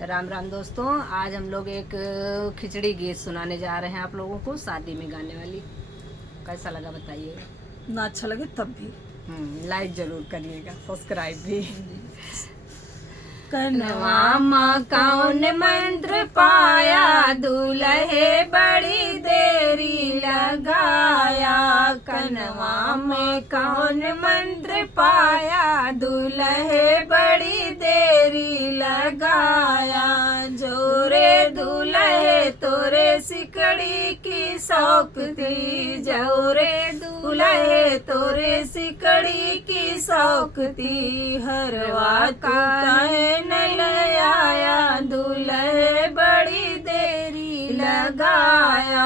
राम राम दोस्तों, आज हम लोग एक खिचड़ी गीत सुनाने जा रहे हैं आप लोगों को, शादी में गाने वाली। कैसा लगा बताइएगा। ना अच्छा लगे तब भी लाइक जरूर करिएगा, सब्सक्राइब भी। कनवा माँ कौन मंत्र पाया, दूल्हे बड़ी देरी लगाया। कनवा में कौन मंत्र पाया, दूल्हे बड़ी देरी लगाया। जोरे दूल्हे तोरे सिकड़ी की शौक थी, जोरे दूल्हे तोरे सिकड़ी की शौक थी। हरवा काहे न ले आया, दूल्हे बड़ी देरी लगाया।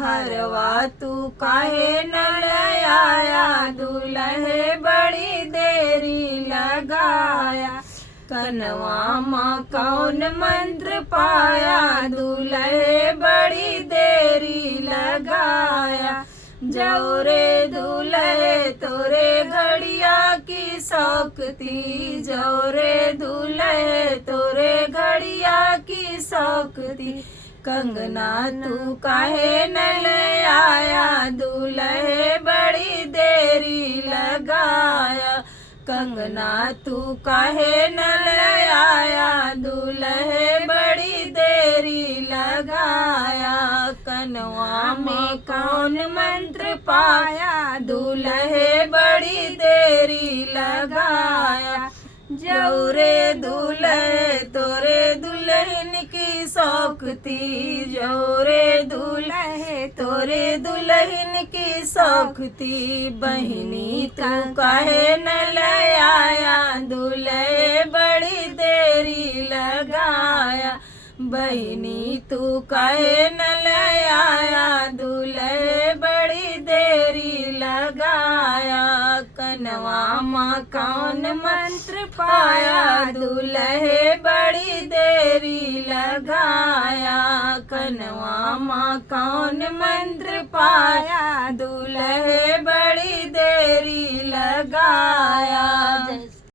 हरवा तू काहे न ले आया, दूल्हे बड़ी देरी लगाया। कनवा माँ कौन मंत्र पाया, दूल्हे बड़ी देरी लगाया। जौरे दूल्हे तोरे घड़िया की शौक थी, जौरे दूल्हे तोरे घड़िया की शौक थी। कंगना तू काहे न ले आया, दूल्हे बड़ी देरी लगाया। कंगना तू काहे न ले आया, दूल्हे बड़ी देरी लगाया। कनवा में कौन मंत्र पाया, दूल्हे बड़ी देरी लगाया। जौरे दूल्हे तोरे दुल्हन की शौक थी, जौरे दूल्हे तोरे दुल्हन की शौक थी। बहिनी तू काहे न ले आया, दूल्हे बड़ी देरी लगाया। बहिनी तू काहे न ले आया, दूल्हे बड़ी देरी लगाया। कनवा माँ कौन मंत्र पाया, दूल्हे बड़ी देरी लगाया। कनवा माँ कौन मंत्र पाया, दूल्हे बड़ी देरी लगाया।